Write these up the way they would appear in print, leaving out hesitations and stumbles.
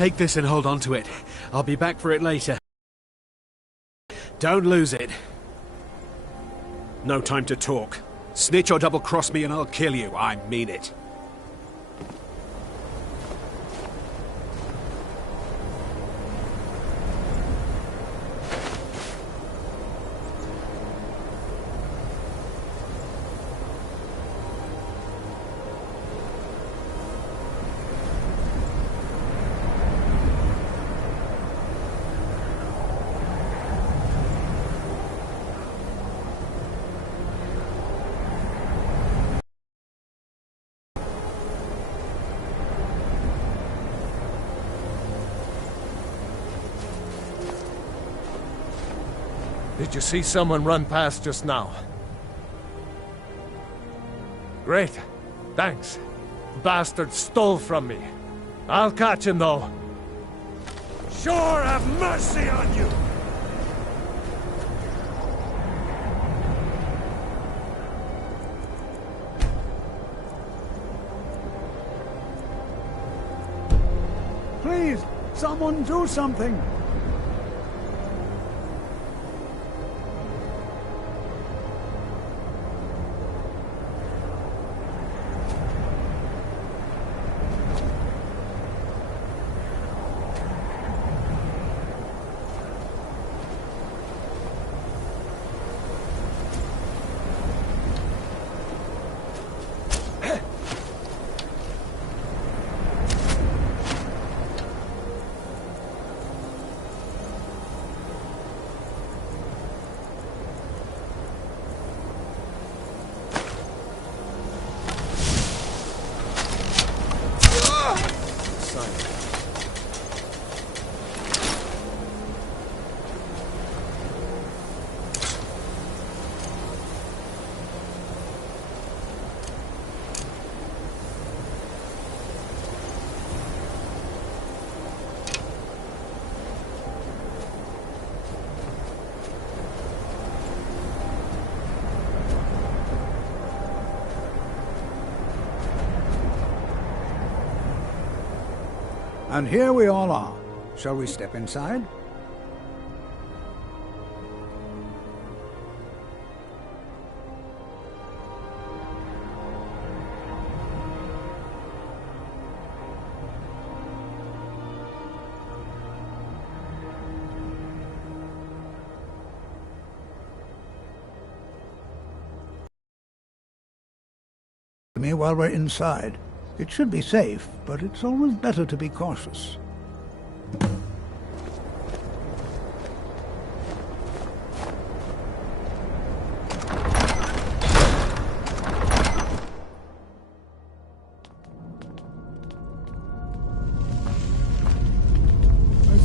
Take this and hold on to it. I'll be back for it later. Don't lose it. No time to talk. Snitch or double-cross me and I'll kill you. I mean it. Did you see someone run past just now? Great. Thanks. The bastard stole from me. I'll catch him, though. Sure have mercy on you! Please, someone do something! And here we all are. Shall we step inside? Me while we're inside. It should be safe, but it's always better to be cautious.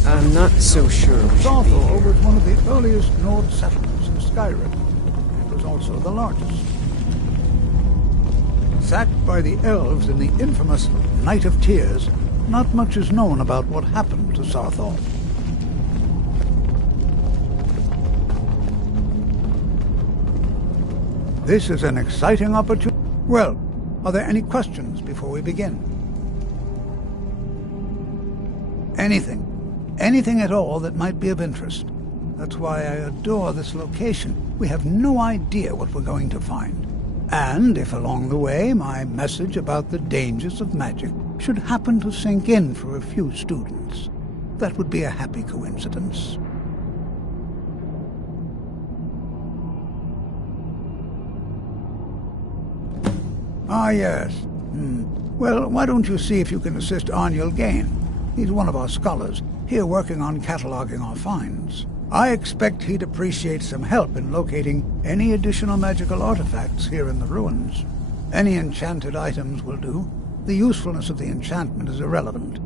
I'm not so sure we should be Sarthor here. was one of the earliest Nord settlements in Skyrim. It was also the largest. Sacked by the elves in the infamous Night of Tears, not much is known about what happened to Sarthor. This is an exciting opportunity. Well, are there any questions before we begin? Anything. Anything at all that might be of interest. That's why I adore this location. We have no idea what we're going to find. And if along the way my message about the dangers of magic should happen to sink in for a few students, that would be a happy coincidence. Ah, yes. Well, why don't you see if you can assist Arniel Gain? He's one of our scholars, here working on cataloging our finds. I expect he'd appreciate some help in locating any additional magical artifacts here in the ruins. Any enchanted items will do. The usefulness of the enchantment is irrelevant.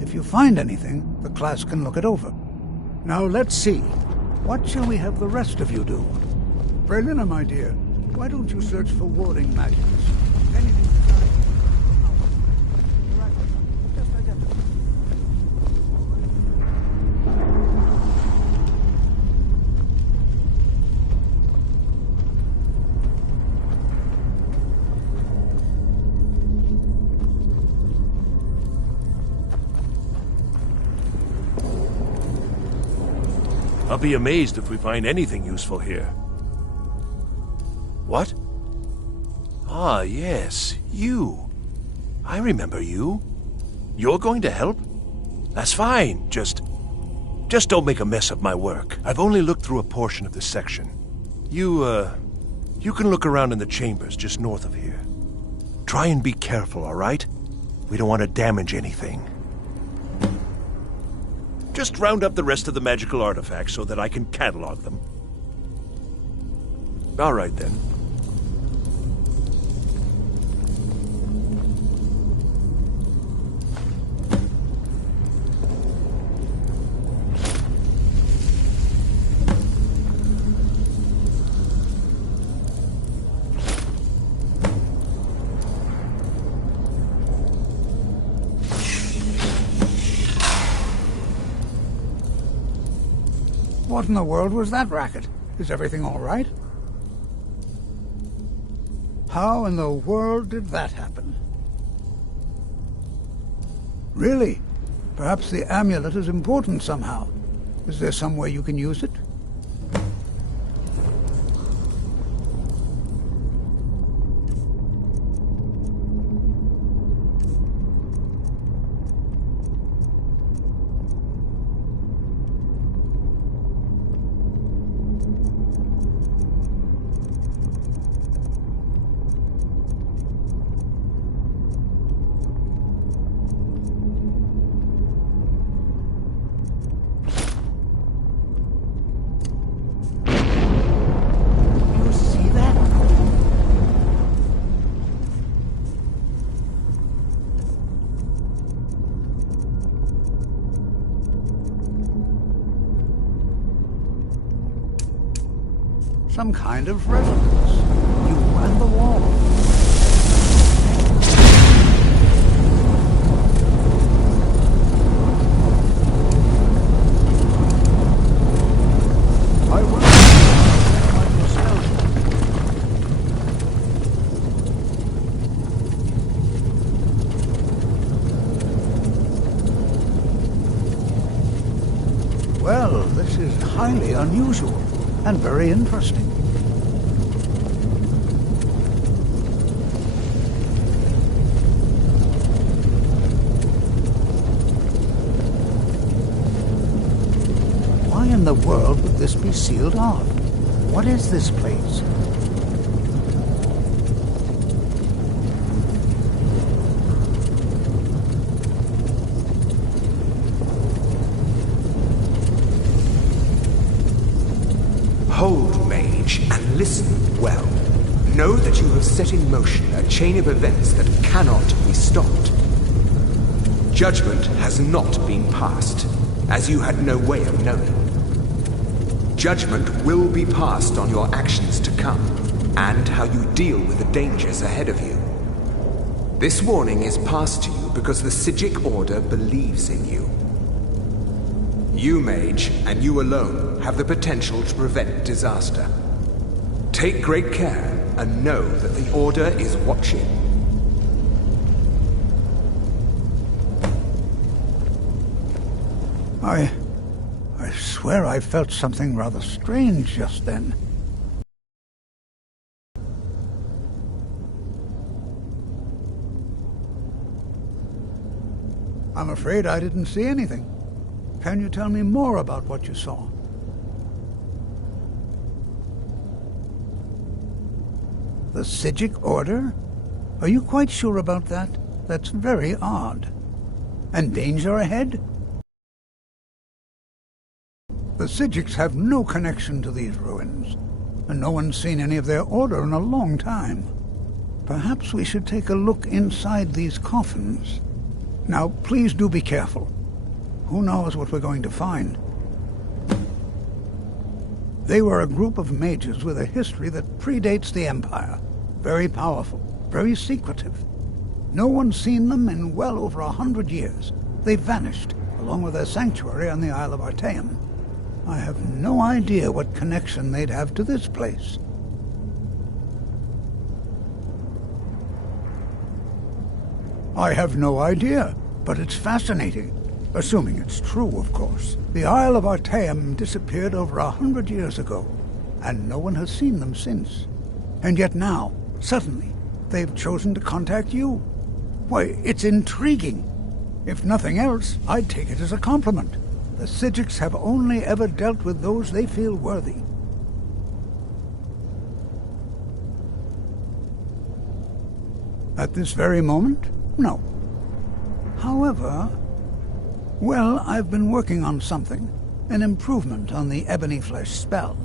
If you find anything, the class can look it over. Now let's see. What shall we have the rest of you do? Brelina, my dear, why don't you search for warding magics? Anything just identify. I'll be amazed if we find anything useful here. What? Ah, yes, you. I remember you. You're going to help? That's fine, just don't make a mess of my work. I've only looked through a portion of this section. You can look around in the chambers just north of here. Try and be careful, all right? We don't want to damage anything. Just round up the rest of the magical artifacts so that I can catalog them. All right, then. What in the world was that racket? Is everything all right? How in the world did that happen? Really? Perhaps the amulet is important somehow. Is there some way you can use it? Some kind of resonance. You and the wall. I wonder like nostalgia. Well, this is highly unusual and very interesting. Why in the world would this be sealed off? What is this place? Hold, mage, and listen well. Know that you have set in motion a chain of events that cannot be stopped. Judgment has not been passed, as you had no way of knowing. Judgment will be passed on your actions to come, and how you deal with the dangers ahead of you. This warning is passed to you because the Psijic Order believes in you. You, mage, and you alone, have the potential to prevent disaster. Take great care, and know that the Order is watching. I swear I felt something rather strange just then. I'm afraid I didn't see anything. Can you tell me more about what you saw? The Psijic Order? Are you quite sure about that? That's very odd. And danger ahead? The Psijics have no connection to these ruins, and no one's seen any of their order in a long time. Perhaps we should take a look inside these coffins. Now, please do be careful. Who knows what we're going to find? They were a group of mages with a history that predates the Empire. Very powerful, very secretive. No one's seen them in well over 100 years. They vanished, along with their sanctuary on the Isle of Artaeum. I have no idea what connection they'd have to this place. I have no idea, but it's fascinating. Assuming it's true, of course. The Isle of Artaeum disappeared over 100 years ago, and no one has seen them since. And yet now, suddenly, they've chosen to contact you. Why, it's intriguing. If nothing else, I'd take it as a compliment. The Psijics have only ever dealt with those they feel worthy. At this very moment? No. However, well, I've been working on something. An improvement on the ebony flesh spell.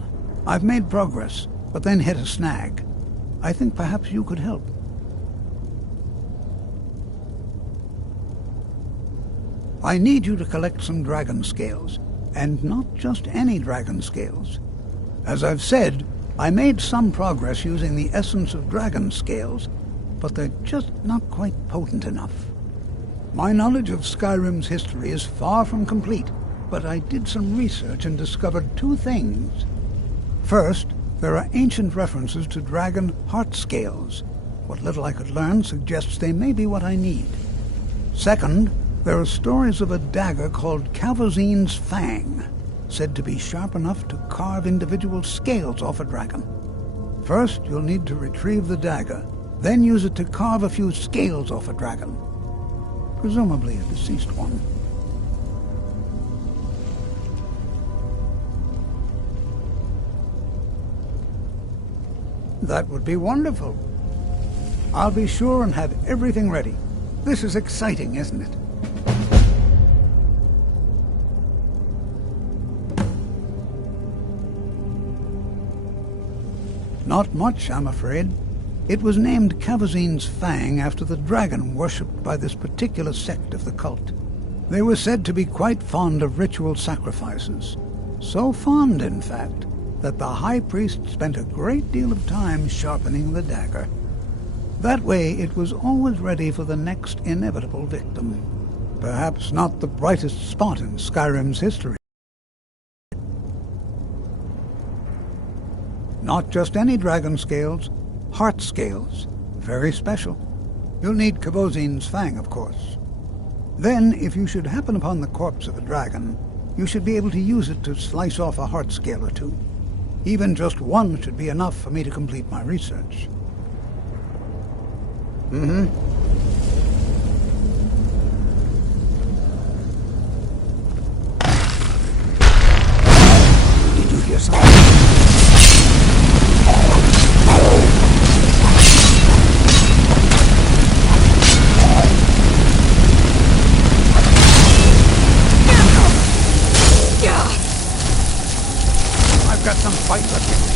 I've made progress, but then hit a snag. I think perhaps you could help. I need you to collect some dragon scales, and not just any dragon scales. As I've said, I made some progress using the essence of dragon scales, but they're just not quite potent enough. My knowledge of Skyrim's history is far from complete, but I did some research and discovered two things. First, there are ancient references to dragon heart scales. What little I could learn suggests they may be what I need. Second, there are stories of a dagger called Calvozine's Fang, said to be sharp enough to carve individual scales off a dragon. First, you'll need to retrieve the dagger, then use it to carve a few scales off a dragon. Presumably a deceased one. That would be wonderful. I'll be sure and have everything ready. This is exciting, isn't it? Not much, I'm afraid. It was named Calvozine's Fang after the dragon worshipped by this particular sect of the cult. They were said to be quite fond of ritual sacrifices. So fond, in fact, that the high priest spent a great deal of time sharpening the dagger. That way, it was always ready for the next inevitable victim. Perhaps not the brightest spot in Skyrim's history. Not just any dragon scales, heart scales. Very special. You'll need Calvozine's Fang, of course. Then, if you should happen upon the corpse of a dragon, you should be able to use it to slice off a heart scale or two. Even just one should be enough for me to complete my research. Did you hear something? I've got some fight left in me.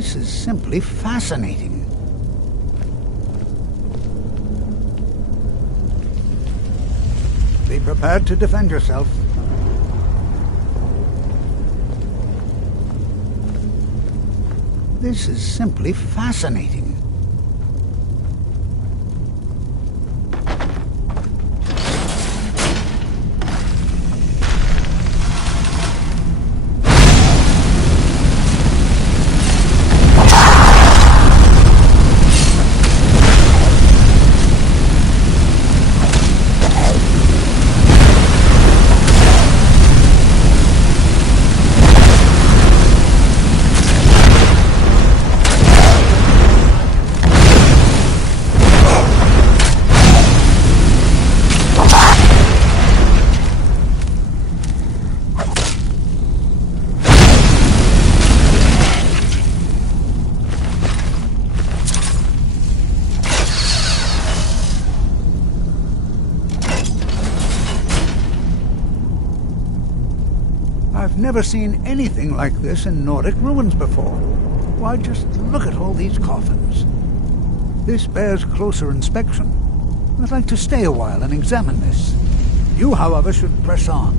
This is simply fascinating. Be prepared to defend yourself. This is simply fascinating. I've never seen anything like this in Nordic ruins before. Why, just look at all these coffins. This bears closer inspection. I'd like to stay a while and examine this. You, however, should press on.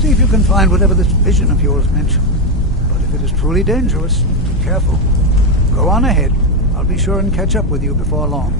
See if you can find whatever this vision of yours mentioned. But if it is truly dangerous, be careful. Go on ahead. I'll be sure and catch up with you before long.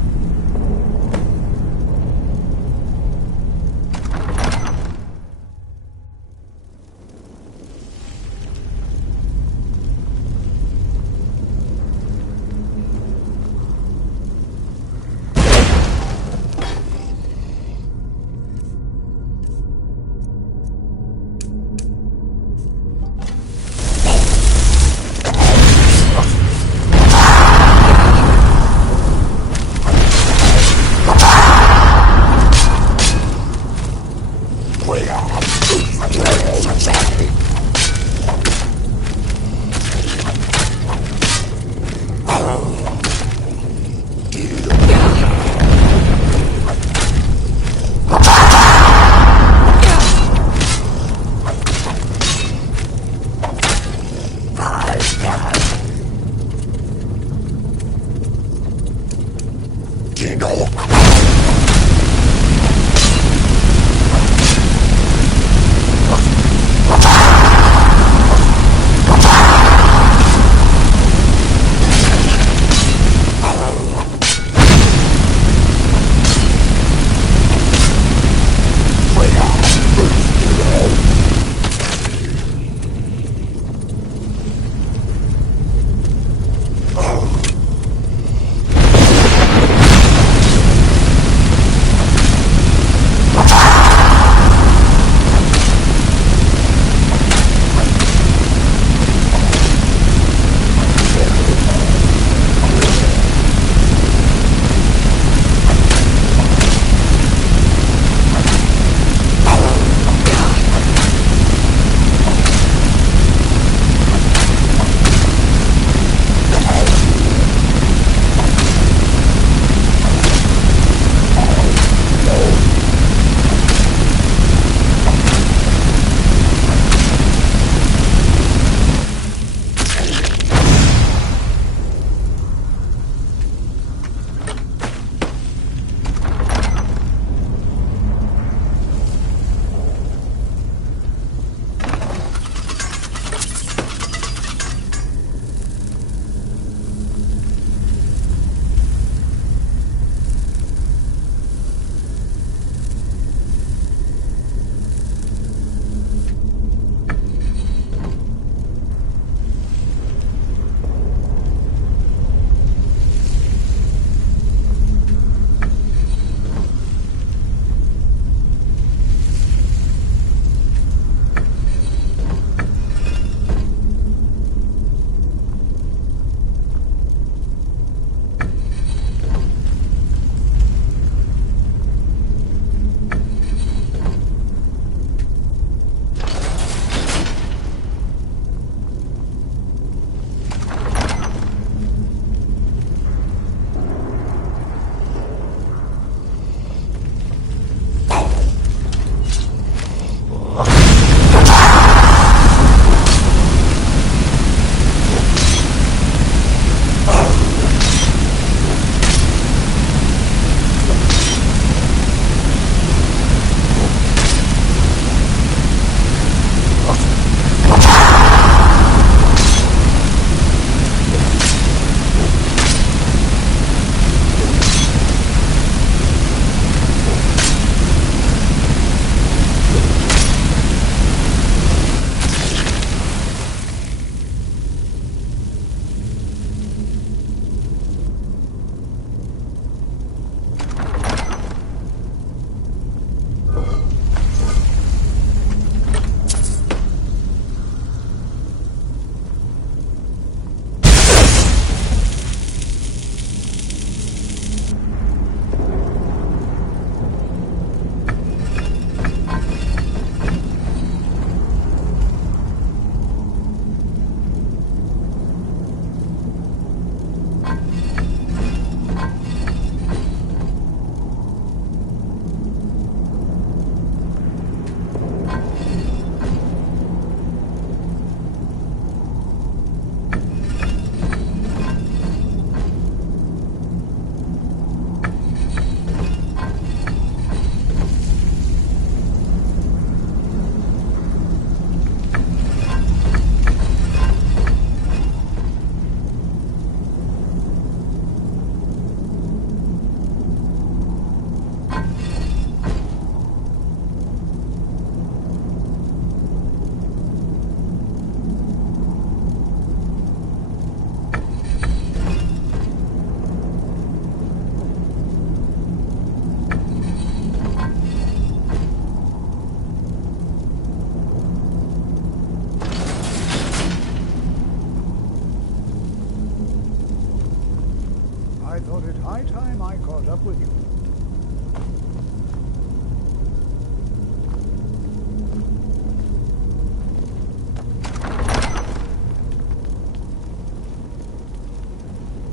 I thought it high time I caught up with you.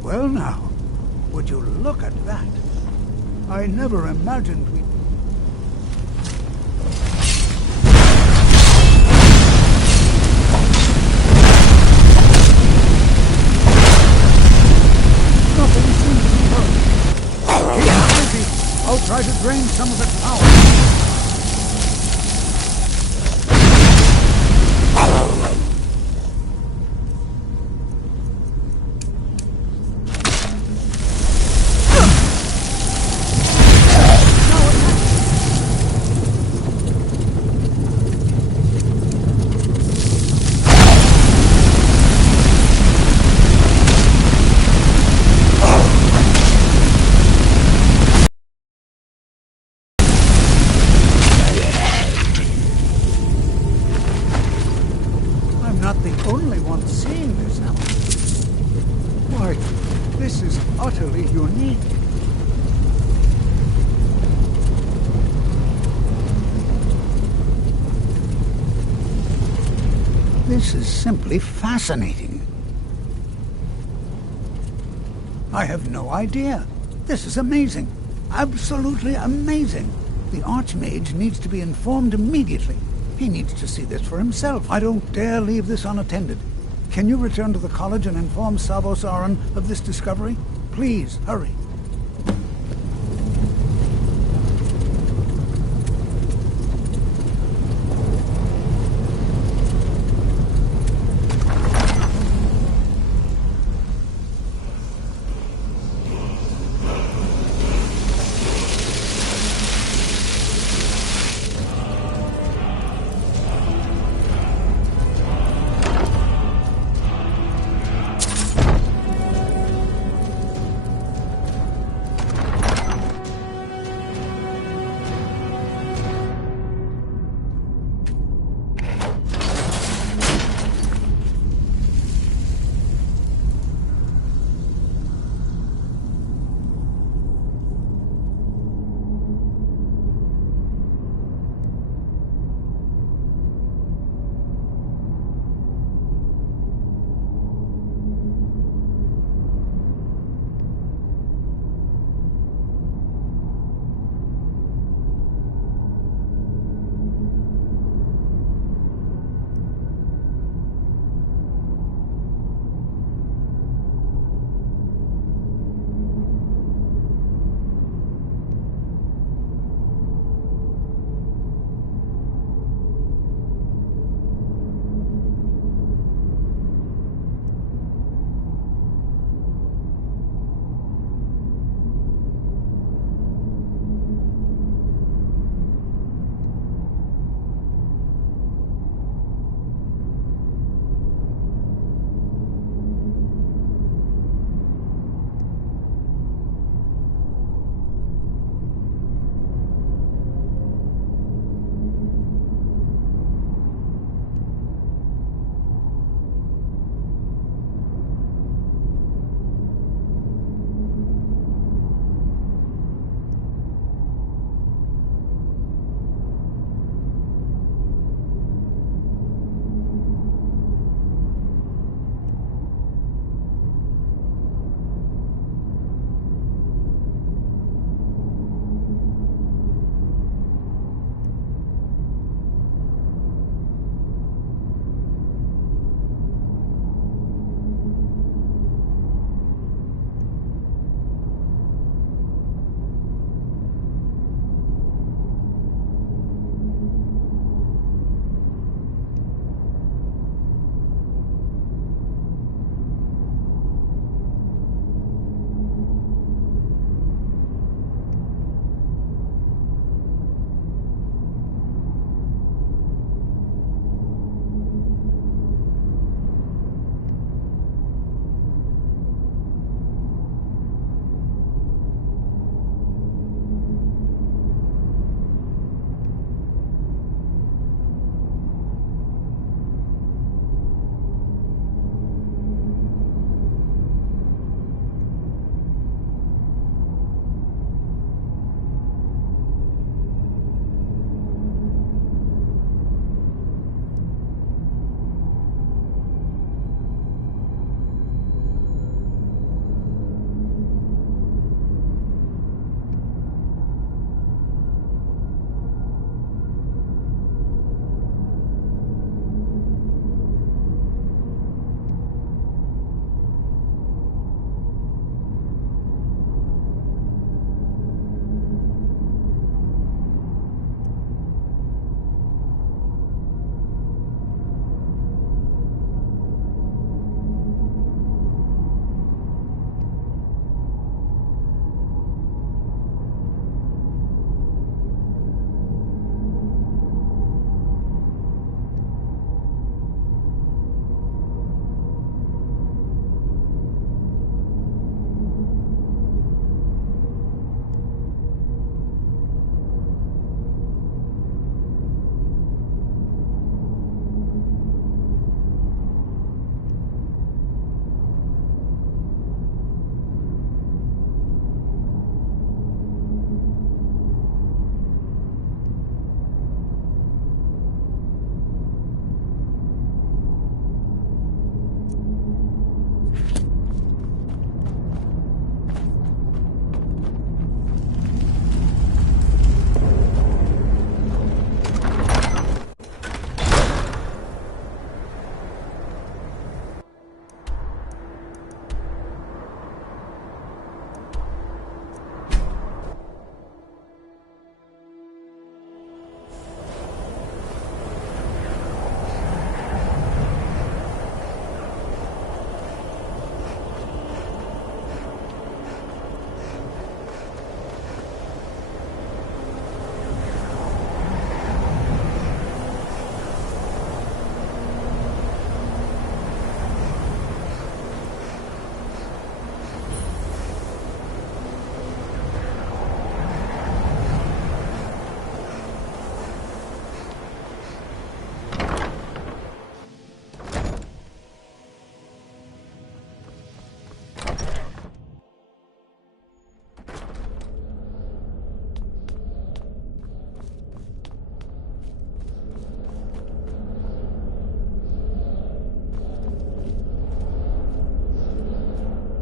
Well now, would you look at that? I never imagined we'd... Nothing seems to be hurt. Keep busy. I'll try to drain some of its power. Not the only one seeing this now. Why, this is utterly unique. This is simply fascinating. I have no idea. This is amazing. Absolutely amazing. The Archmage needs to be informed immediately. He needs to see this for himself. I don't dare leave this unattended. Can you return to the college and inform Savos Aran of this discovery? Please, hurry.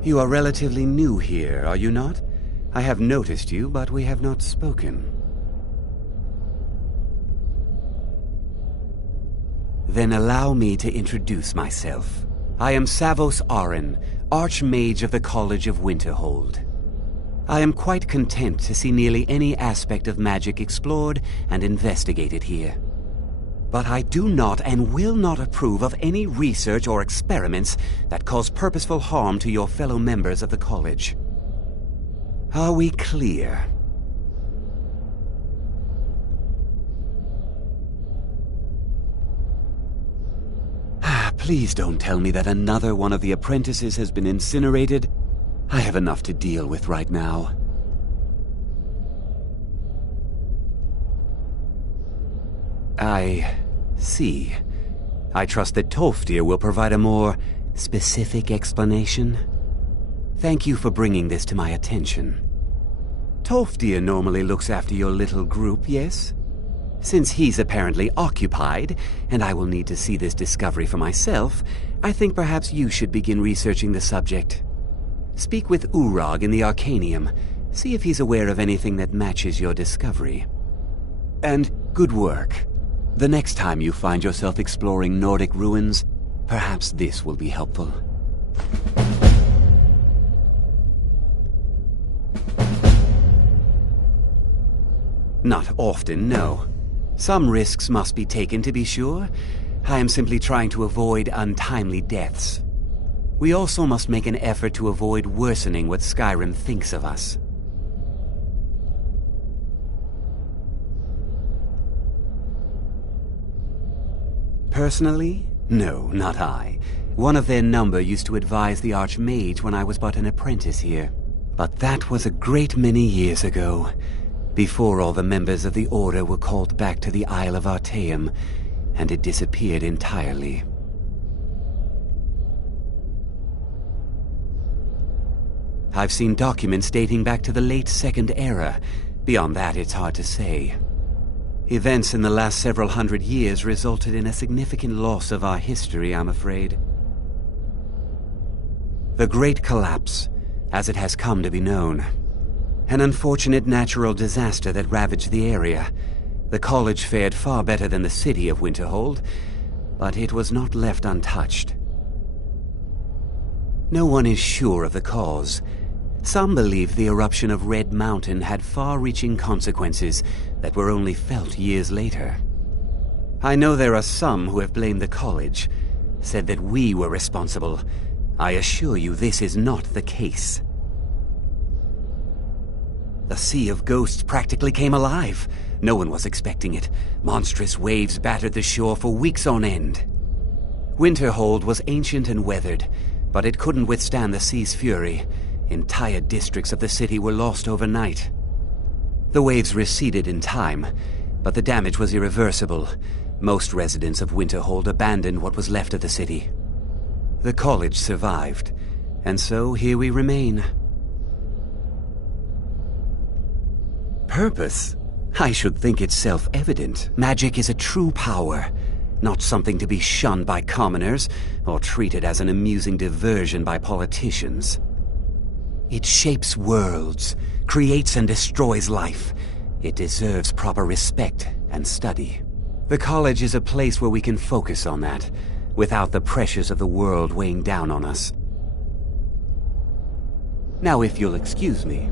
You are relatively new here, are you not? I have noticed you, but we have not spoken. Then allow me to introduce myself. I am Savos Arin, Archmage of the College of Winterhold. I am quite content to see nearly any aspect of magic explored and investigated here. But I do not and will not approve of any research or experiments that cause purposeful harm to your fellow members of the college. Are we clear? Please don't tell me that another one of the apprentices has been incinerated. I have enough to deal with right now. I see. I trust that Tolfdir will provide a more specific explanation. Thank you for bringing this to my attention. Tolfdir normally looks after your little group, yes? Since he's apparently occupied, and I will need to see this discovery for myself, I think perhaps you should begin researching the subject. Speak with Urag in the Arcanium. See if he's aware of anything that matches your discovery. And good work. The next time you find yourself exploring Nordic ruins, perhaps this will be helpful. Not often, no. Some risks must be taken, to be sure. I am simply trying to avoid untimely deaths. We also must make an effort to avoid worsening what Skyrim thinks of us. Personally? No, not I. One of their number used to advise the Archmage when I was but an apprentice here. But that was a great many years ago, before all the members of the Order were called back to the Isle of Artaeum, and it disappeared entirely. I've seen documents dating back to the late Second Era. Beyond that, it's hard to say. Events in the last several hundred years resulted in a significant loss of our history, I'm afraid. The Great Collapse, as it has come to be known. An unfortunate natural disaster that ravaged the area. The college fared far better than the city of Winterhold, but it was not left untouched. No one is sure of the cause. Some believe the eruption of Red Mountain had far-reaching consequences that were only felt years later. I know there are some who have blamed the college, said that we were responsible. I assure you this is not the case. The Sea of Ghosts practically came alive. No one was expecting it. Monstrous waves battered the shore for weeks on end. Winterhold was ancient and weathered, but it couldn't withstand the sea's fury. Entire districts of the city were lost overnight. The waves receded in time, but the damage was irreversible. Most residents of Winterhold abandoned what was left of the city. The college survived, and so here we remain. Purpose? I should think it's self-evident. Magic is a true power, not something to be shunned by commoners or treated as an amusing diversion by politicians. It shapes worlds, creates and destroys life. It deserves proper respect and study. The college is a place where we can focus on that, without the pressures of the world weighing down on us. Now, if you'll excuse me.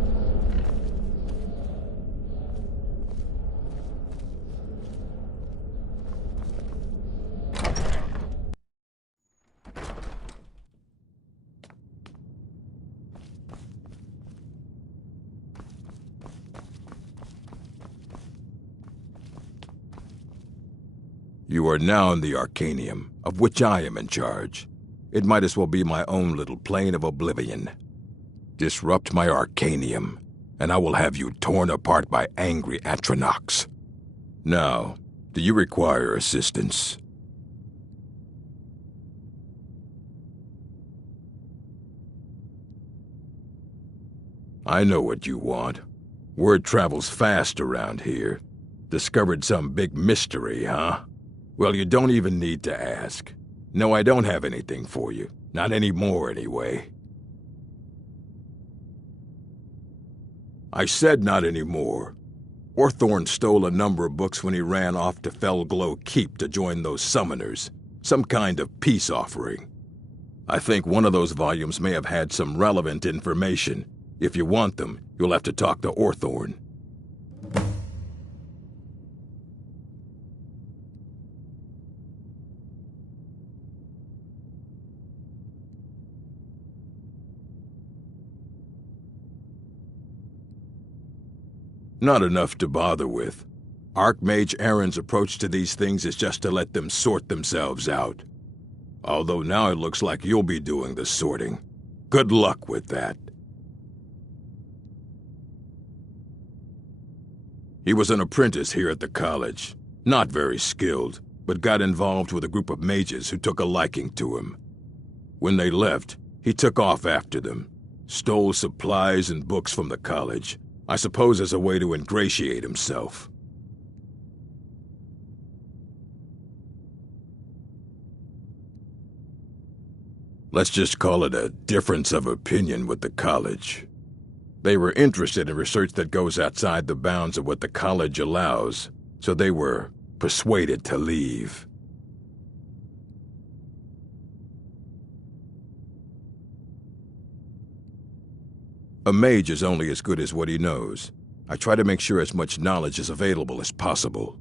You are now in the Arcanium, of which I am in charge. It might as well be my own little plane of oblivion. Disrupt my Arcanium, and I will have you torn apart by angry Atronachs. Now, do you require assistance? I know what you want. Word travels fast around here. Discovered some big mystery, huh? Well, you don't even need to ask. No, I don't have anything for you. Not anymore, anyway. I said not anymore. Orthorn stole a number of books when he ran off to Felglow Keep to join those summoners. Some kind of peace offering. I think one of those volumes may have had some relevant information. If you want them, you'll have to talk to Orthorn. Not enough to bother with. Archmage Aaron's approach to these things is just to let them sort themselves out. Although now it looks like you'll be doing the sorting. Good luck with that. He was an apprentice here at the college. Not very skilled, but got involved with a group of mages who took a liking to him. When they left, he took off after them. Stole supplies and books from the college. I suppose as a way to ingratiate himself. Let's just call it a difference of opinion with the college. They were interested in research that goes outside the bounds of what the college allows, so they were persuaded to leave. A mage is only as good as what he knows. I try to make sure as much knowledge is available as possible.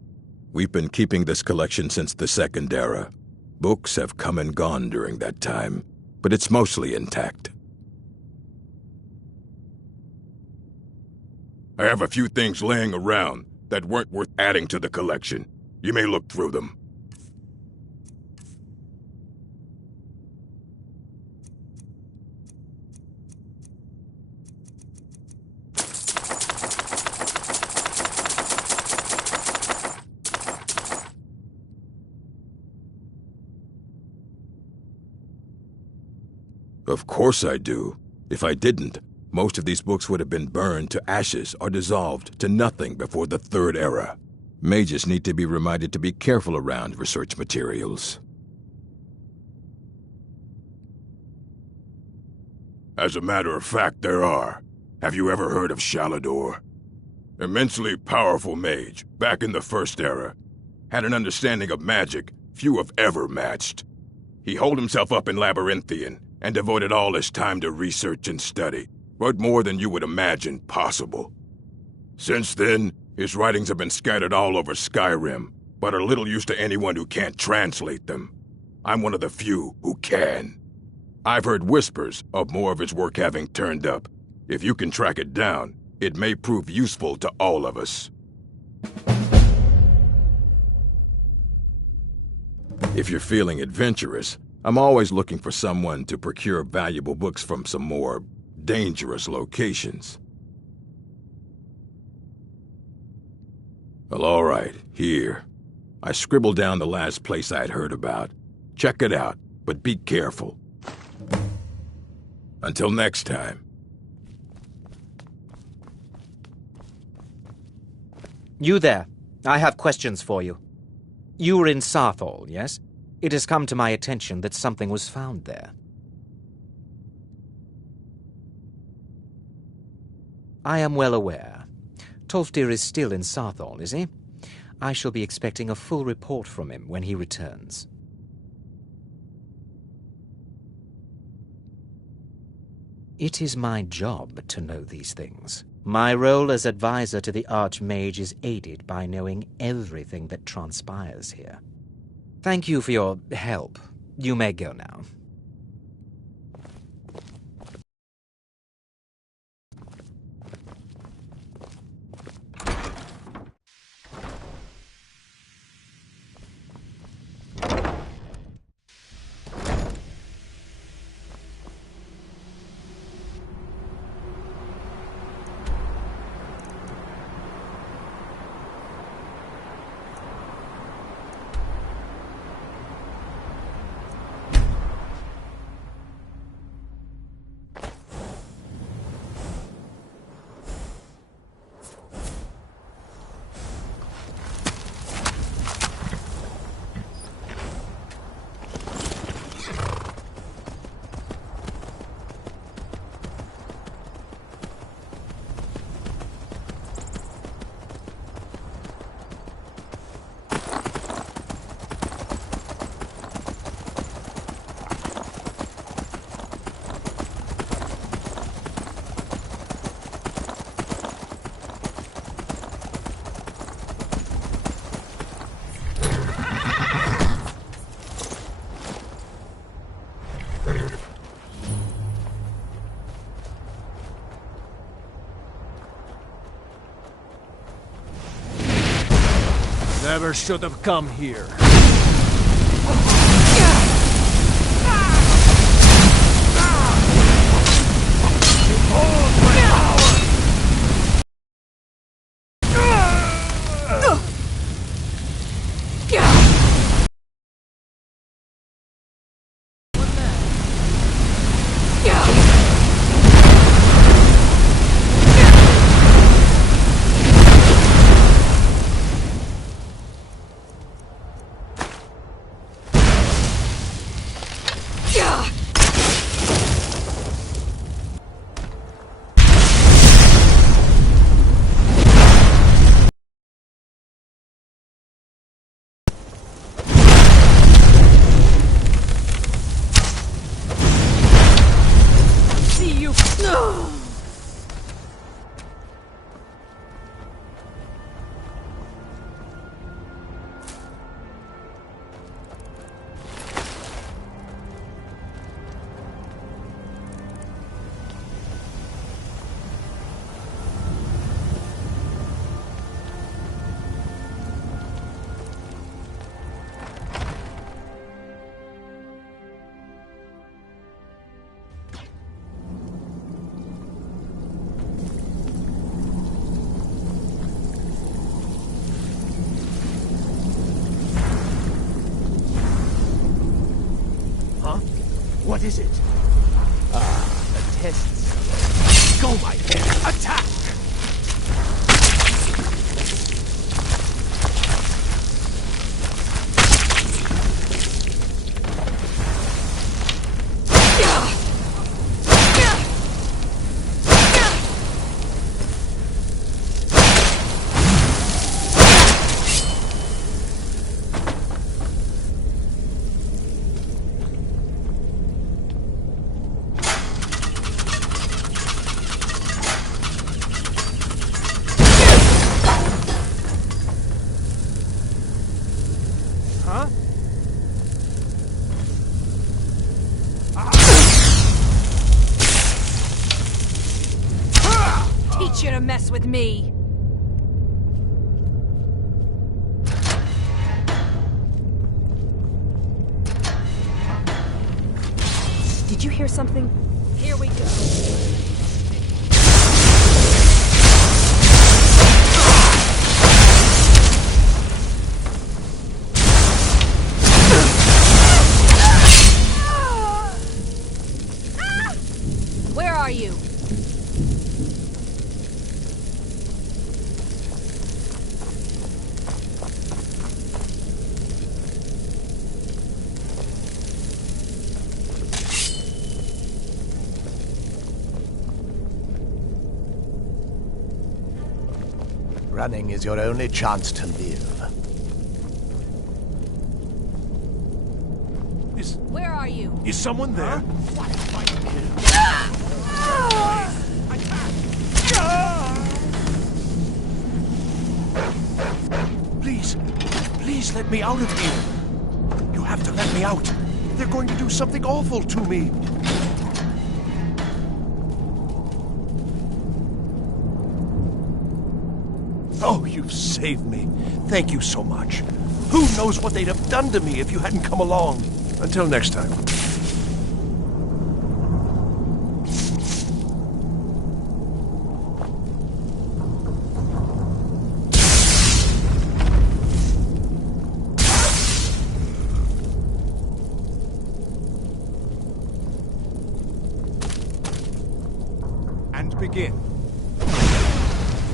We've been keeping this collection since the Second Era. Books have come and gone during that time, but it's mostly intact. I have a few things laying around that weren't worth adding to the collection. You may look through them. Of course I do. If I didn't, most of these books would have been burned to ashes or dissolved to nothing before the Third Era. Mages need to be reminded to be careful around research materials. As a matter of fact, there are. Have you ever heard of Shalador? Immensely powerful mage, back in the First Era. Had an understanding of magic few have ever matched. He holed himself up in Labyrinthian, and devoted all his time to research and study, wrote more than you would imagine possible. Since then, his writings have been scattered all over Skyrim, but are little use to anyone who can't translate them. I'm one of the few who can. I've heard whispers of more of his work having turned up. If you can track it down, it may prove useful to all of us. If you're feeling adventurous, I'm always looking for someone to procure valuable books from some more dangerous locations. Well, all right, here. I scribbled down the last place I'd heard about. Check it out, but be careful. Until next time. You there. I have questions for you. You were in Sarthal, yes? It has come to my attention that something was found there. I am well aware. Tolfdir is still in Sarthal, is he? I shall be expecting a full report from him when he returns. It is my job to know these things. My role as advisor to the Archmage is aided by knowing everything that transpires here. Thank you for your help. You may go now. Never should have come here. What is it? A test. Go, my head! Attack! Teach you to mess with me! Did you hear something? Here we go. Where are you? Running is your only chance to live. Where are you? Is someone there? Please, please let me out of here. You have to let me out. They're going to do something awful to me. Oh, you've saved me. Thank you so much. Who knows what they'd have done to me if you hadn't come along? Until next time. And begin.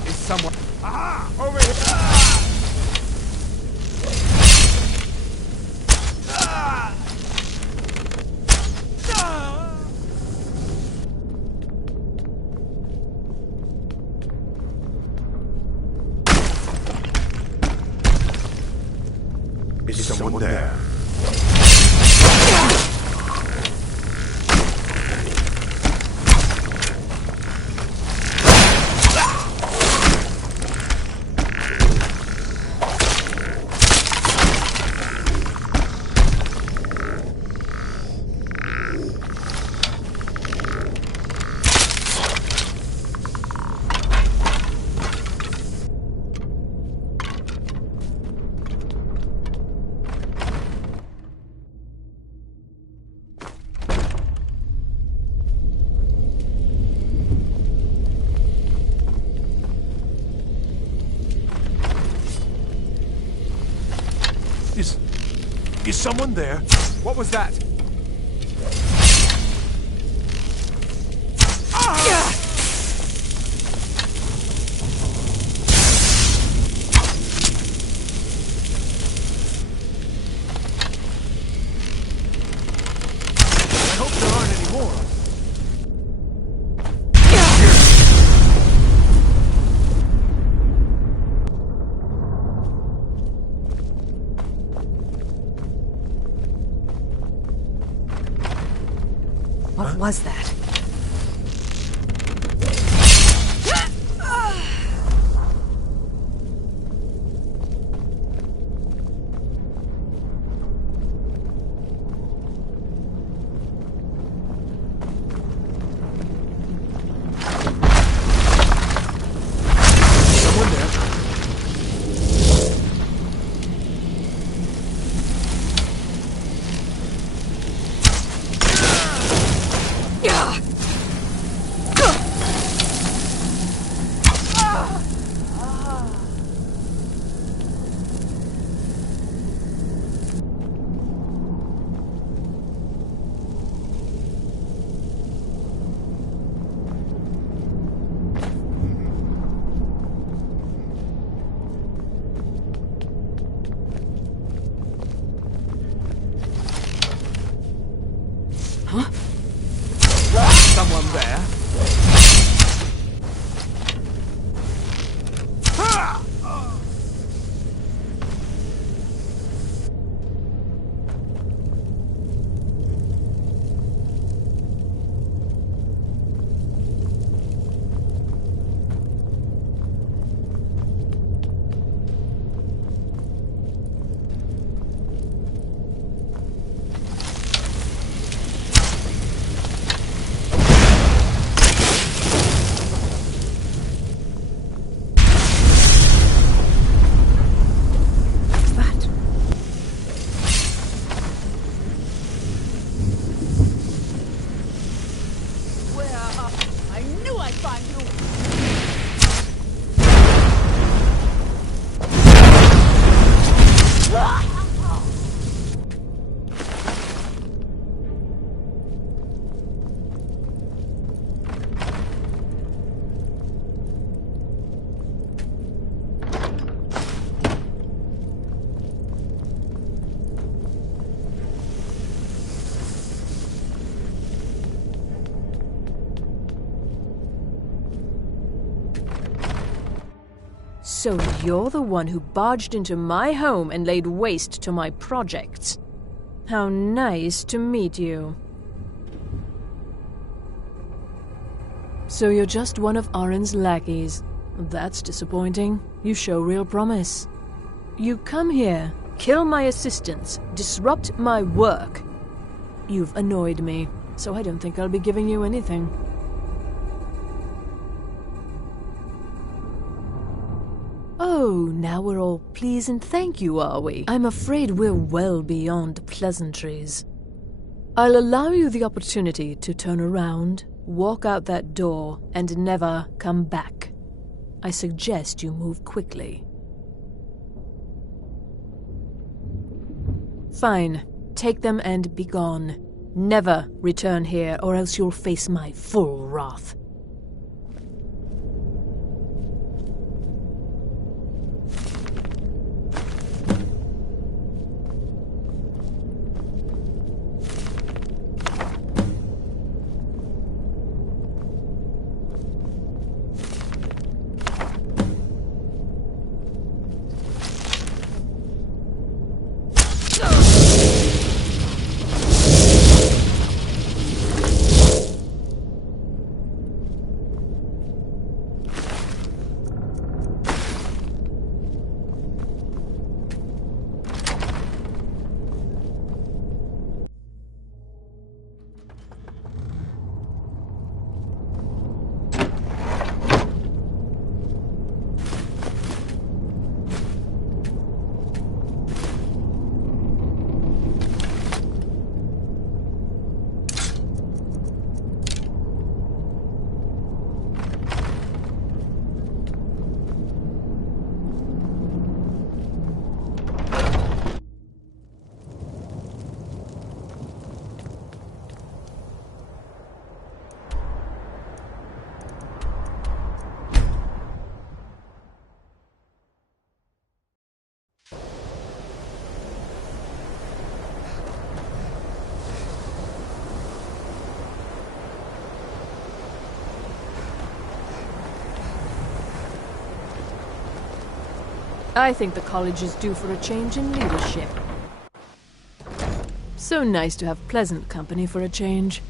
Is someone... Aha! Over here! Is someone there? Is someone there? What was that? I hope there aren't any more. What was that? Someone there. Someone there? I knew I'd find you! So you're the one who barged into my home and laid waste to my projects. How nice to meet you. So you're just one of Arin's lackeys. That's disappointing. You show real promise. You come here, kill my assistants, disrupt my work. You've annoyed me, so I don't think I'll be giving you anything. Oh, now we're all please and thank you, are we? I'm afraid we're well beyond pleasantries. I'll allow you the opportunity to turn around, walk out that door, and never come back. I suggest you move quickly. Fine. Take them and be gone. Never return here, or else you'll face my full wrath. I think the college is due for a change in leadership. So nice to have pleasant company for a change.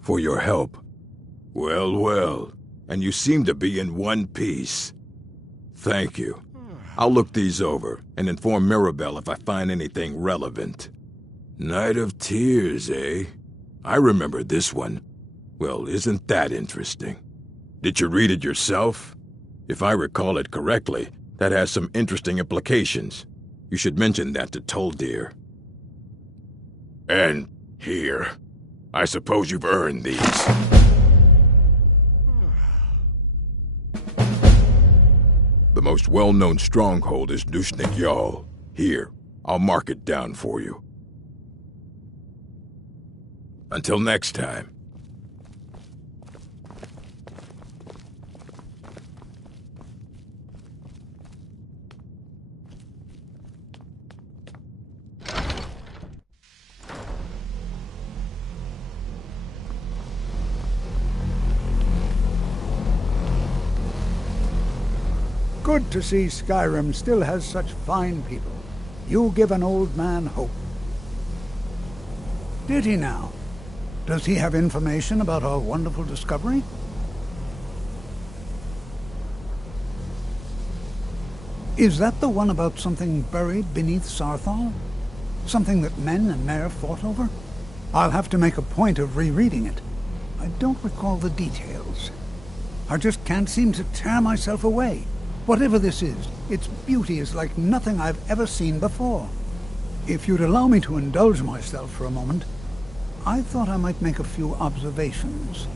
For your help. Well, well. And you seem to be in one piece. Thank you. I'll look these over and inform Mirabelle if I find anything relevant. Night of Tears, eh? I remember this one. Well, isn't that interesting? Did you read it yourself? If I recall it correctly, that has some interesting implications. You should mention that to Toldir. And here. I suppose you've earned these. The most well-known stronghold is Dushnik Yal. Here, I'll mark it down for you. Until next time. Good to see Skyrim still has such fine people. You give an old man hope. Did he now? Does he have information about our wonderful discovery? Is that the one about something buried beneath Sarthal? Something that men and Mare fought over? I'll have to make a point of rereading it. I don't recall the details. I just can't seem to tear myself away. Whatever this is, its beauty is like nothing I've ever seen before. If you'd allow me to indulge myself for a moment, I thought I might make a few observations.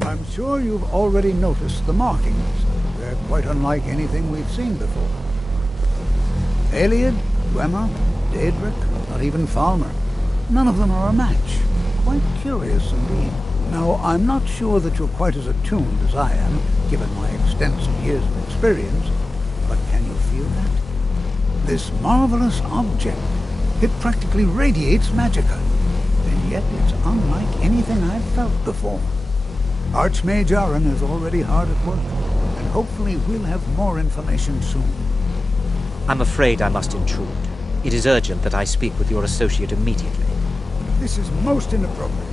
I'm sure you've already noticed the markings. They're quite unlike anything we've seen before. Eliad, Dwemer, Daedric, not even Falmer. None of them are a match. Quite curious indeed. Now, I'm not sure that you're quite as attuned as I am, given my extensive years of experience, but can you feel that? This marvelous object, it practically radiates magicka, and yet it's unlike anything I've felt before. Archmage Aaron is already hard at work, and hopefully we'll have more information soon. I'm afraid I must intrude. It is urgent that I speak with your associate immediately. This is most inappropriate.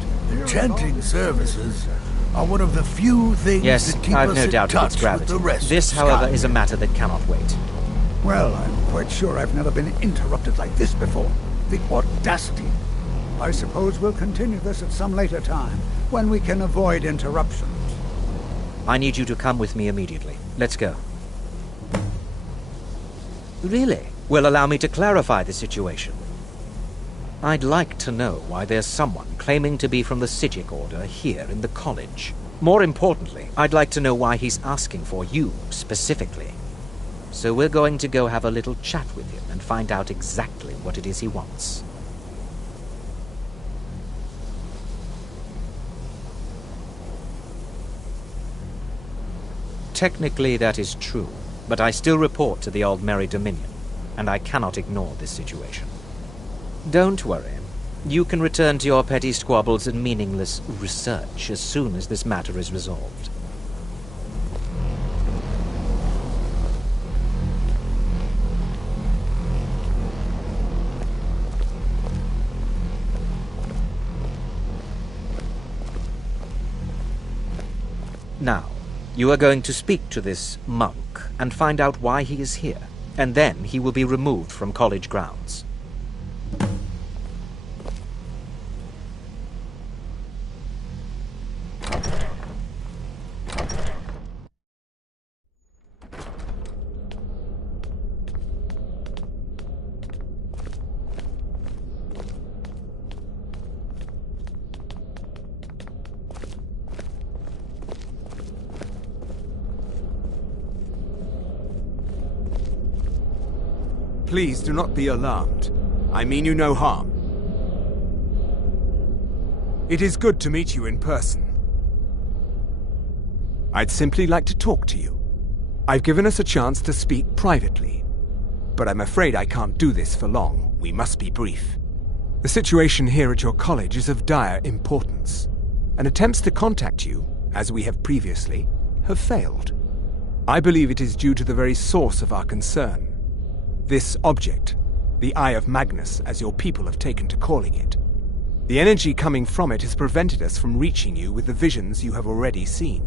Chanting services are one of the few things Yes, that keep I've us no in doubt of touch its gravity. with the rest This, of however, Skyrim. is a matter that cannot wait. Well, I'm quite sure I've never been interrupted like this before. The audacity. I suppose we'll continue this at some later time, when we can avoid interruptions. I need you to come with me immediately. Let's go. Really? Well, allow me to clarify the situation. I'd like to know why there's someone claiming to be from the Psijic Order here in the college. More importantly, I'd like to know why he's asking for you, specifically. So we're going to go have a little chat with him and find out exactly what it is he wants. Technically, that is true, but I still report to the Aldmeri Dominion, and I cannot ignore this situation. Don't worry. You can return to your petty squabbles and meaningless research as soon as this matter is resolved. Now, you are going to speak to this monk and find out why he is here, and then he will be removed from college grounds. Please do not be alarmed. I mean you no harm. It is good to meet you in person. I'd simply like to talk to you. I've given us a chance to speak privately. but I'm afraid I can't do this for long. We must be brief. The situation here at your college is of dire importance, and attempts to contact you, as we have previously, have failed. I believe it is due to the very source of our concern. This object, the Eye of Magnus, as your people have taken to calling it. The energy coming from it has prevented us from reaching you with the visions you have already seen.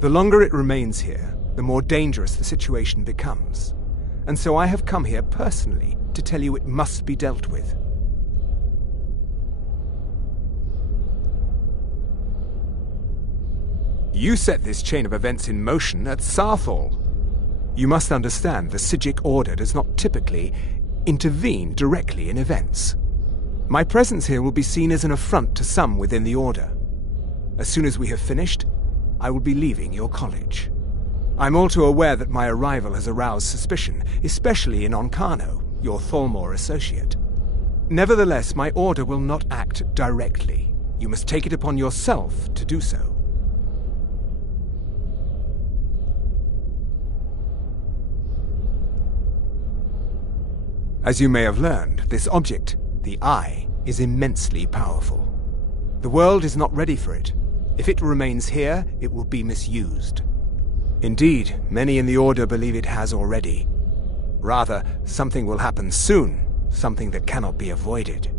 The longer it remains here, the more dangerous the situation becomes. And so I have come here personally to tell you it must be dealt with. You set this chain of events in motion at Sarthal. You must understand the Psijic Order does not typically intervene directly in events. My presence here will be seen as an affront to some within the Order. As soon as we have finished, I will be leaving your college. I'm all too aware that my arrival has aroused suspicion, especially in Onkano, your Thalmor associate. Nevertheless, my Order will not act directly. You must take it upon yourself to do so. As you may have learned, this object, the Eye, is immensely powerful. The world is not ready for it. If it remains here, it will be misused. Indeed, many in the Order believe it has already. Rather, something will happen soon, something that cannot be avoided.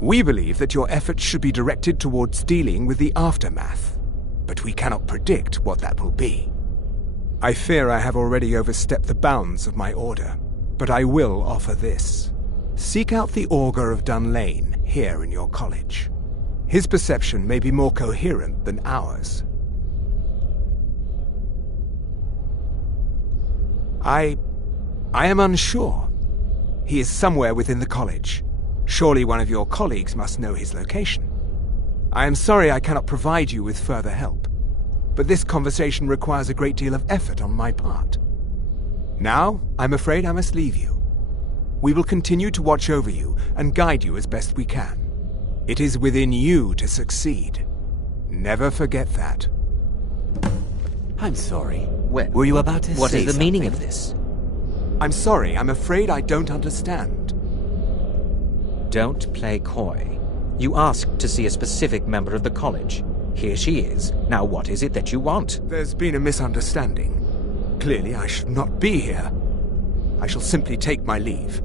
We believe that your efforts should be directed towards dealing with the aftermath, but we cannot predict what that will be. I fear I have already overstepped the bounds of my Order, but I will offer this. Seek out the Augur of Dunlane here in your college. His perception may be more coherent than ours. I am unsure. He is somewhere within the college. Surely one of your colleagues must know his location. I am sorry I cannot provide you with further help, but this conversation requires a great deal of effort on my part. Now, I'm afraid I must leave you. We will continue to watch over you and guide you as best we can. It is within you to succeed. Never forget that. I'm sorry. Were you about to say What is the meaning something? of this? I'm sorry, I'm afraid I don't understand. Don't play coy. You asked to see a specific member of the college. Here she is. Now what is it that you want? There's been a misunderstanding. Clearly I should not be here. I shall simply take my leave.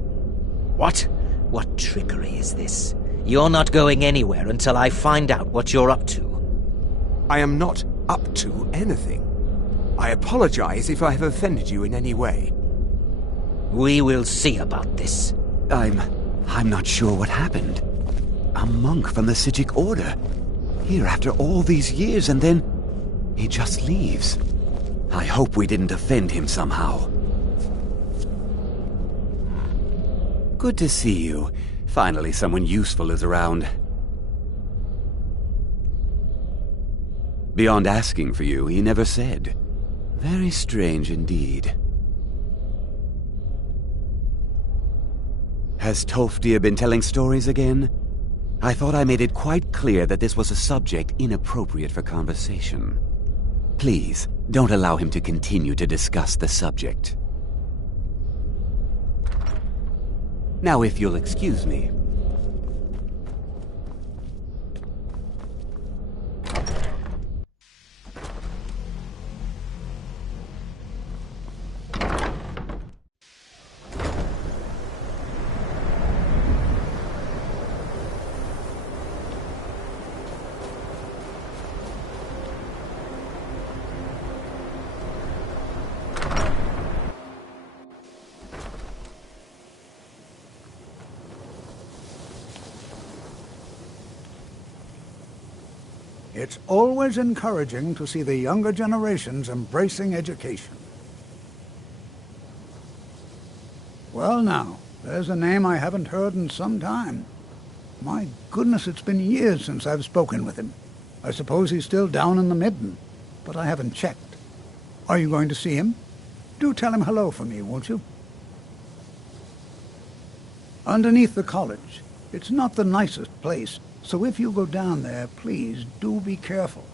What? What trickery is this? You're not going anywhere until I find out what you're up to. I am not up to anything. I apologize if I have offended you in any way. We will see about this. I'm not sure what happened. A monk from the Psijic Order. Here after all these years, and then he just leaves. I hope we didn't offend him somehow. Good to see you. Finally, someone useful is around. Beyond asking for you, he never said. Very strange indeed. Has Toftir been telling stories again? I thought I made it quite clear that this was a subject inappropriate for conversation. Please, don't allow him to continue to discuss the subject. Now, if you'll excuse me. It's always encouraging to see the younger generations embracing education. Well now, there's a name I haven't heard in some time. My goodness, it's been years since I've spoken with him. I suppose he's still down in the Midden, but I haven't checked. Are you going to see him? Do tell him hello for me, won't you? Underneath the college. It's not the nicest place, so if you go down there, please do be careful.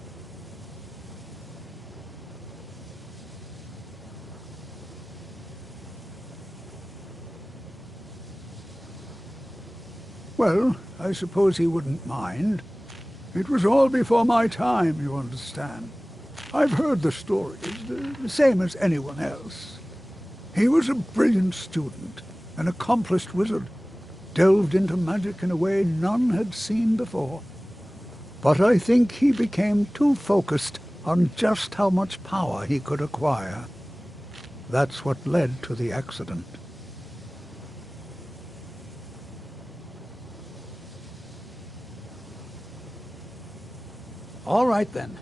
Well, I suppose he wouldn't mind. It was all before my time, you understand. I've heard the stories, the same as anyone else. He was a brilliant student, an accomplished wizard, delved into magic in a way none had seen before. But I think he became too focused on just how much power he could acquire. That's what led to the accident. All right, then.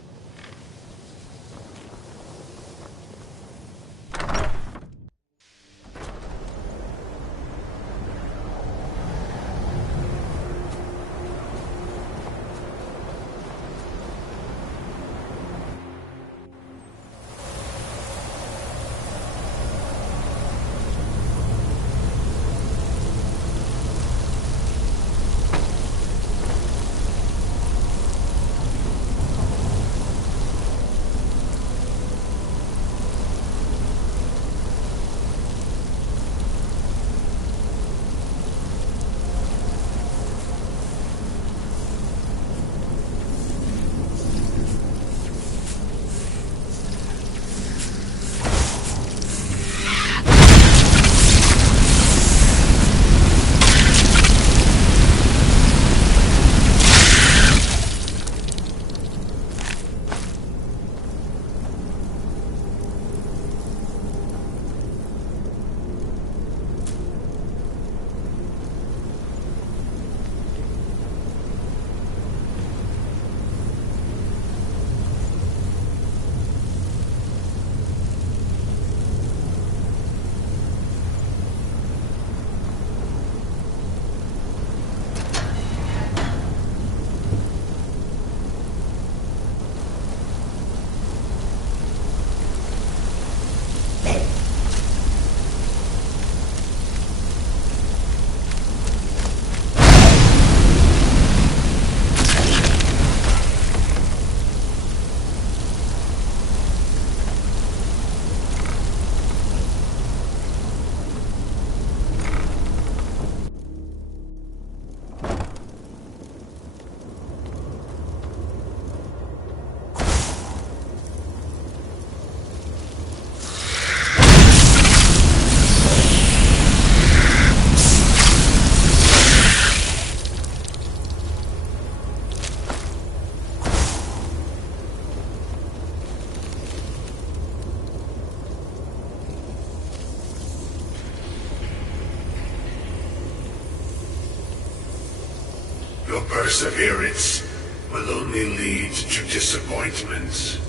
Your perseverance will only lead to disappointment.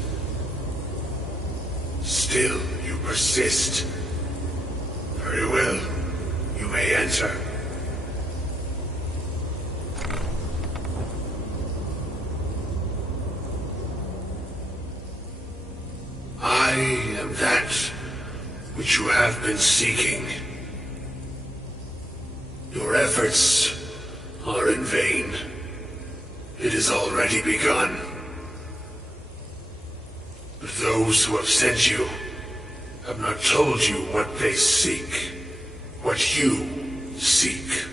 Still, you persist. Very well. You may enter. I am that which you have been seeking. Your efforts are in vain. It has already begun. But those who have sent you have not told you what they seek, what you seek.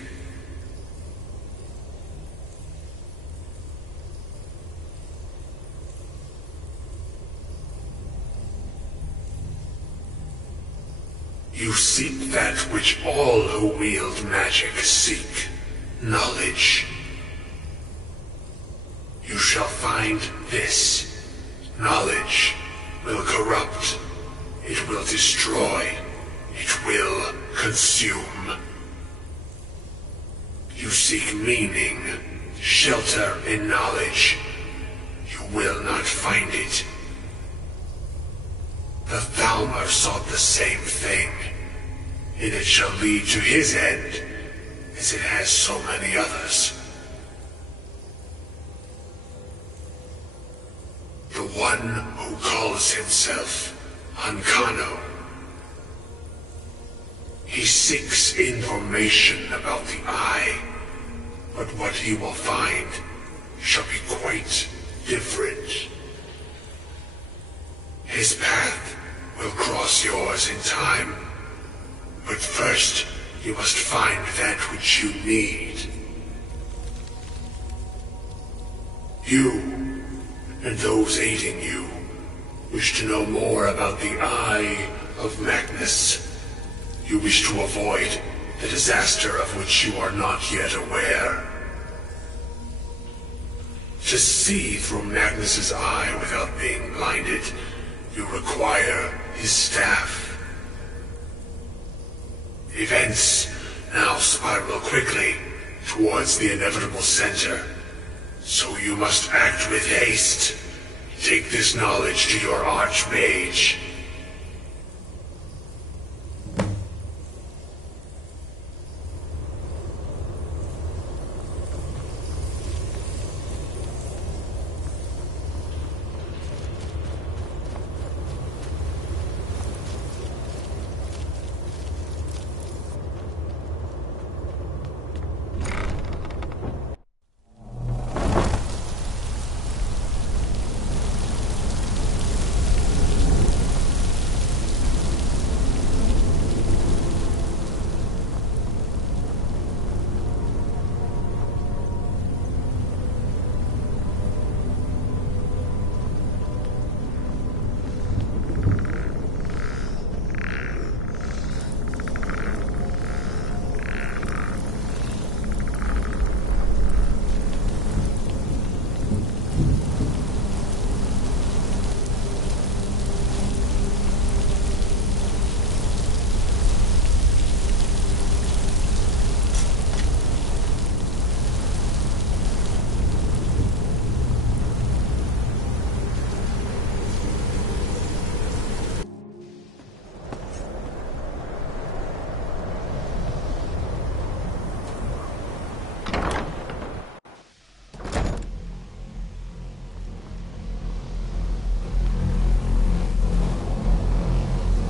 You seek that which all who wield magic seek. Knowledge. You shall find this. Knowledge will corrupt. It will destroy. It will consume. You seek meaning, shelter in knowledge. You will not find it. The Thalmor sought the same thing, and it shall lead to his end, as it has so many others. The one who calls himself Ancano. He seeks information about the Eye, but what he will find shall be quite different. His path will cross yours in time, but first you must find that which you need. You, and those aiding you, wish to know more about the Eye of Magnus. You wish to avoid the disaster of which you are not yet aware. To see through Magnus's eye without being blinded, you require his staff. Events now spiral quickly towards the inevitable center, so you must act with haste. Take this knowledge to your Archmage.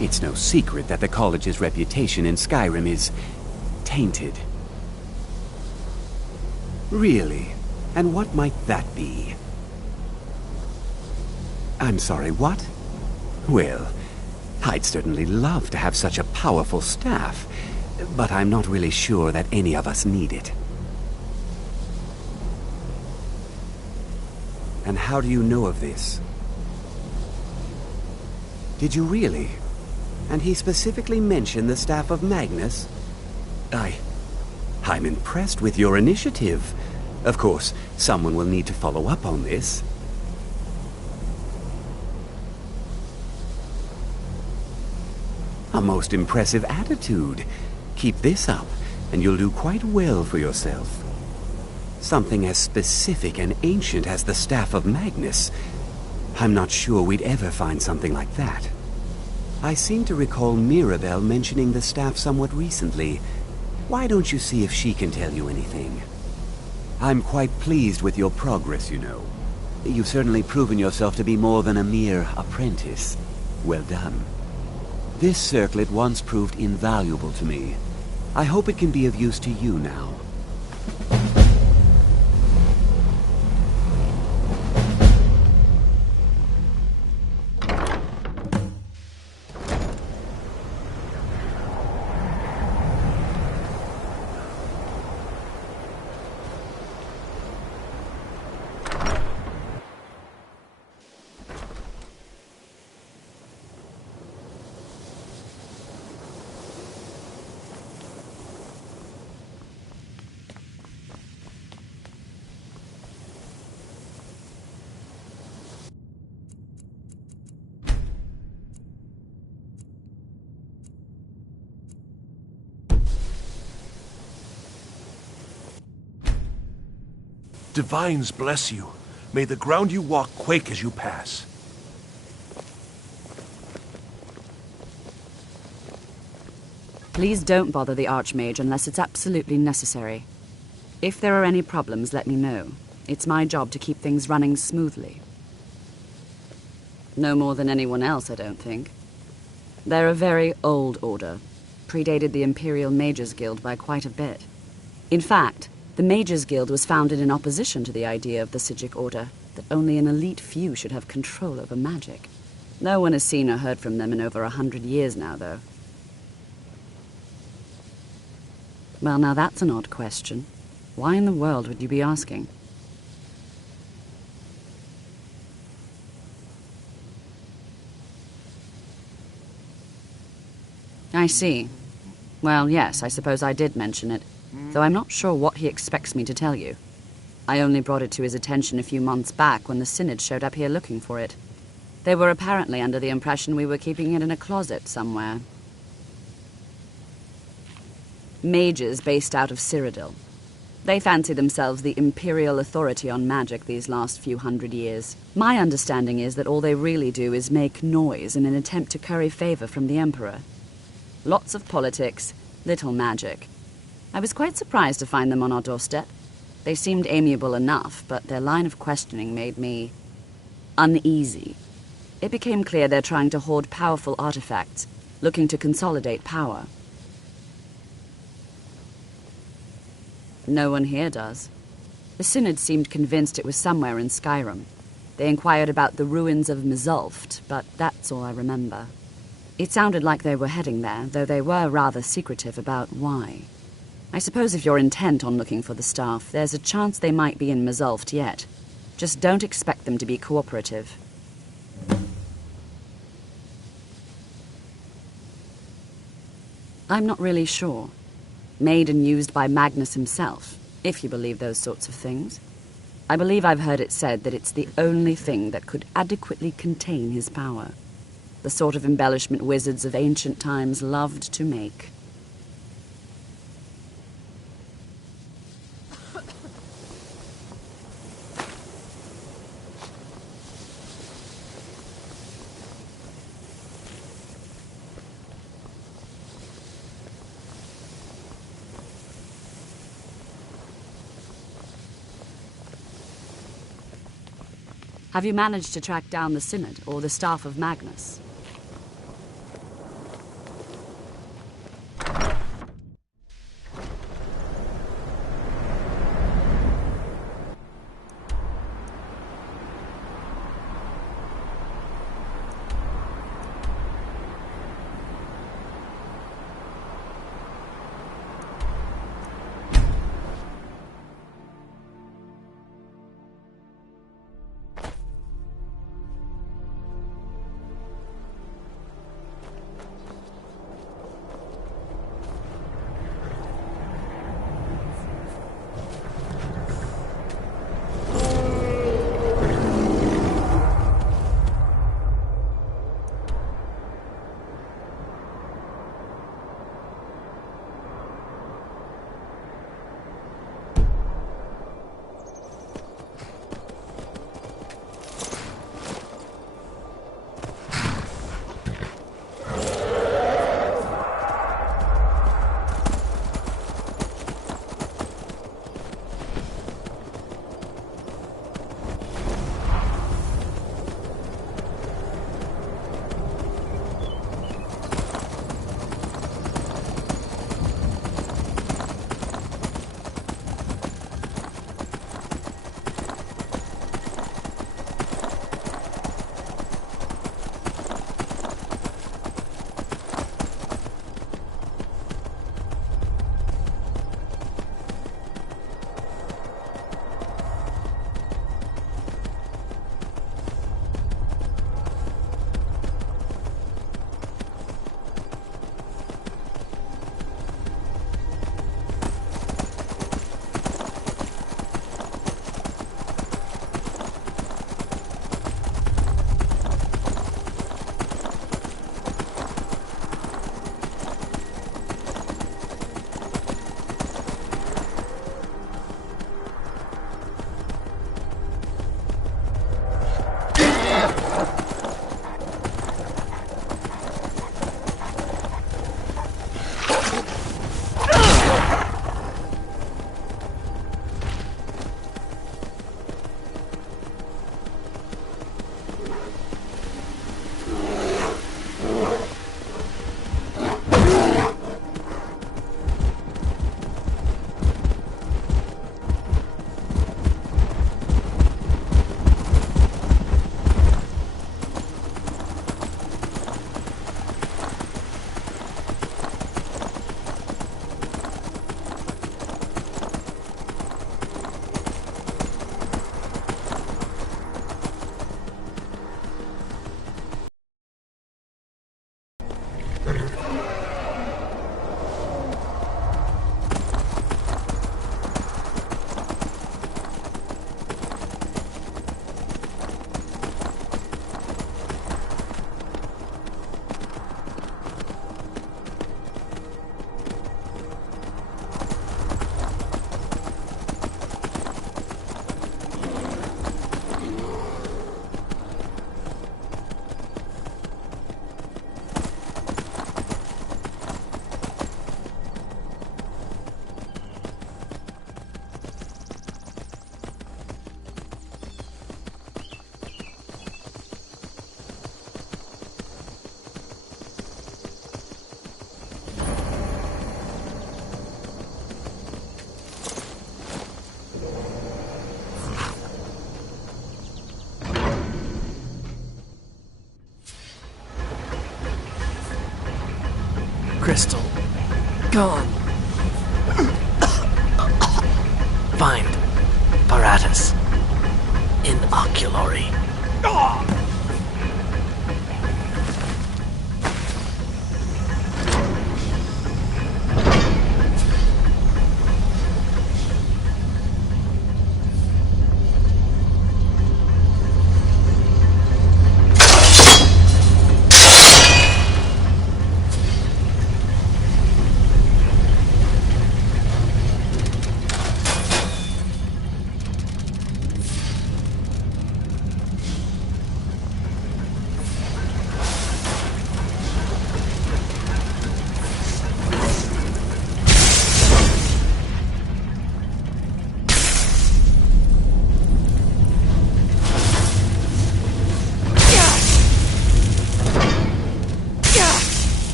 It's no secret that the college's reputation in Skyrim is tainted. Really? And what might that be? I'm sorry, what? Well, I'd certainly love to have such a powerful staff, but I'm not really sure that any of us need it. And how do you know of this? Did you really? And he specifically mentioned the staff of Magnus? I'm impressed with your initiative. Of course, someone will need to follow up on this. A most impressive attitude. Keep this up, and you'll do quite well for yourself. Something as specific and ancient as the staff of Magnus. I'm not sure we'd ever find something like that. I seem to recall Mirabelle mentioning the staff somewhat recently. Why don't you see if she can tell you anything? I'm quite pleased with your progress, you know. You've certainly proven yourself to be more than a mere apprentice. Well done. This circlet once proved invaluable to me. I hope it can be of use to you now. Divines bless you. May the ground you walk quake as you pass. Please don't bother the Archmage unless it's absolutely necessary. If there are any problems, let me know. It's my job to keep things running smoothly. No more than anyone else, I don't think. They're a very old order. Predated the Imperial Mages Guild by quite a bit. In fact, the Mages Guild was founded in opposition to the idea of the Psijic Order, that only an elite few should have control over magic. No one has seen or heard from them in over 100 years now, though. Well, now that's an odd question. Why in the world would you be asking? I see. Well, yes, I suppose I did mention it, though I'm not sure what he expects me to tell you. I only brought it to his attention a few months back when the Synod showed up here looking for it. They were apparently under the impression we were keeping it in a closet somewhere. Mages based out of Cyrodiil. They fancy themselves the imperial authority on magic these last few hundred years. My understanding is that all they really do is make noise in an attempt to curry favor from the Emperor. Lots of politics, little magic. I was quite surprised to find them on our doorstep. They seemed amiable enough, but their line of questioning made me uneasy. It became clear they're trying to hoard powerful artifacts, looking to consolidate power. No one here does. The Synod seemed convinced it was somewhere in Skyrim. They inquired about the ruins of Mzulft, but that's all I remember. It sounded like they were heading there, though they were rather secretive about why. I suppose if you're intent on looking for the staff, there's a chance they might be in Mzulft yet. Just don't expect them to be cooperative. I'm not really sure. Made and used by Magnus himself, if you believe those sorts of things. I believe I've heard it said that it's the only thing that could adequately contain his power. The sort of embellishment wizards of ancient times loved to make. Have you managed to track down the Synod or the staff of Magnus? crystal. Gone. Find Paratus. Inoculary.